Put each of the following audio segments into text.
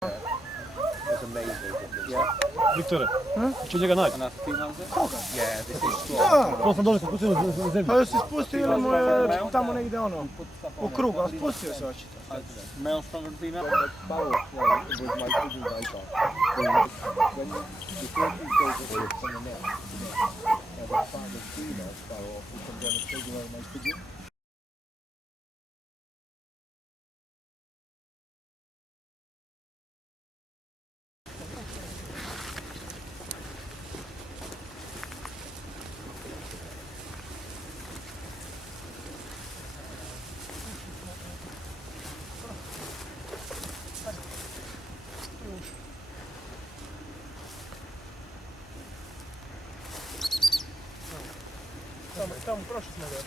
It's amazing. Yeah. Вікторе, що тебе канать? And that's females. Yeah, this is strong. Просто долje se pustili na zemlju. Pa se spustio ili mu je tamo negdje ono, u krugu, a spustio se očito. Male stronger than female. Barrel, yeah, it was my cousin's iPhone. When before he goes away from the net, the father female sparrow becomes on the children of my pigeon. Tamo prošli smo ga.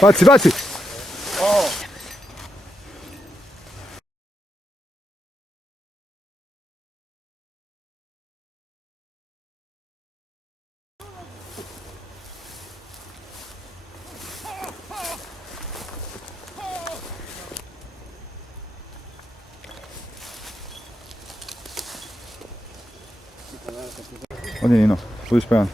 Baci, baci! Odi Nino, budi spreman.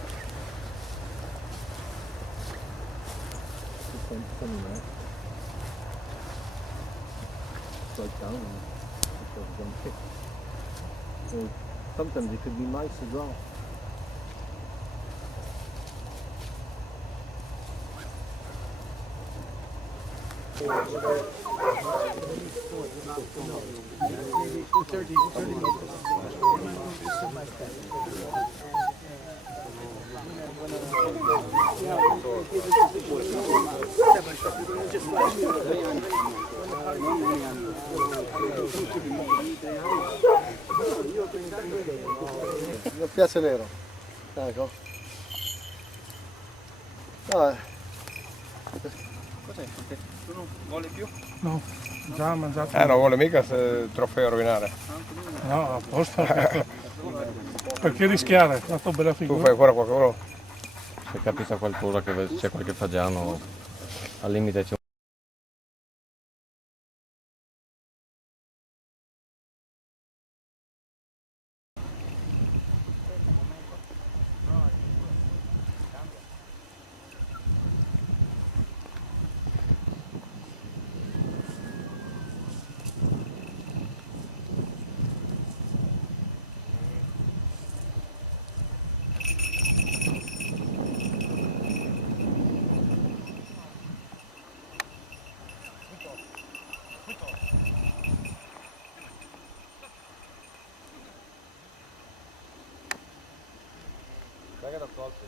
Sometimes it could be mice as well. Il piace nero. Ecco. Dai. Cos'è? Tu non vuole più? No, già mangiato. Non vuole mica il trofeo rovinare. No, a posto. Perché rischiare? Fatto bella Tu figura. fai ancora qualcosa? Se capita qualcosa che c'è qualche fagiano, al limite c'è Dai che raccolti.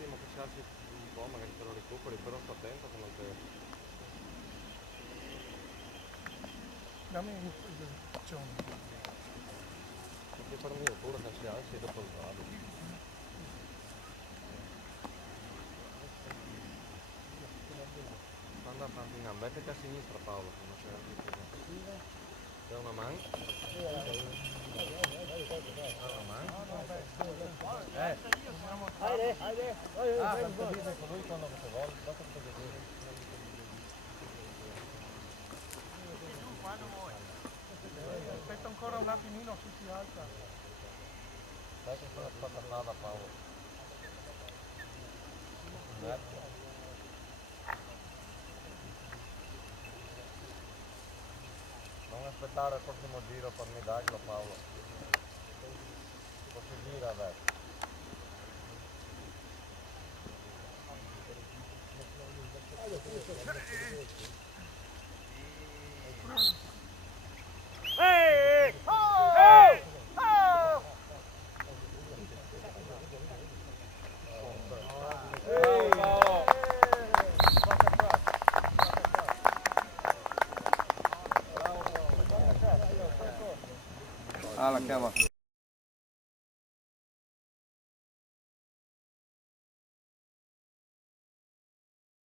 Che si alzi un po', magari te lo recuperi, però sto attento che non te... Dammi il paccione. Perché per me ho paura che si alzi e dopo il vado. Anda in a mettiti a sinistra Paolo, che non c'è anche più. Dai una mano. Una mano. Lui quando vuole, dopo che vedere. Aspetta ancora un attimino se si alza. Dai che sono spaternata Paolo. Non aspettare il prossimo giro per mi darlo Paolo.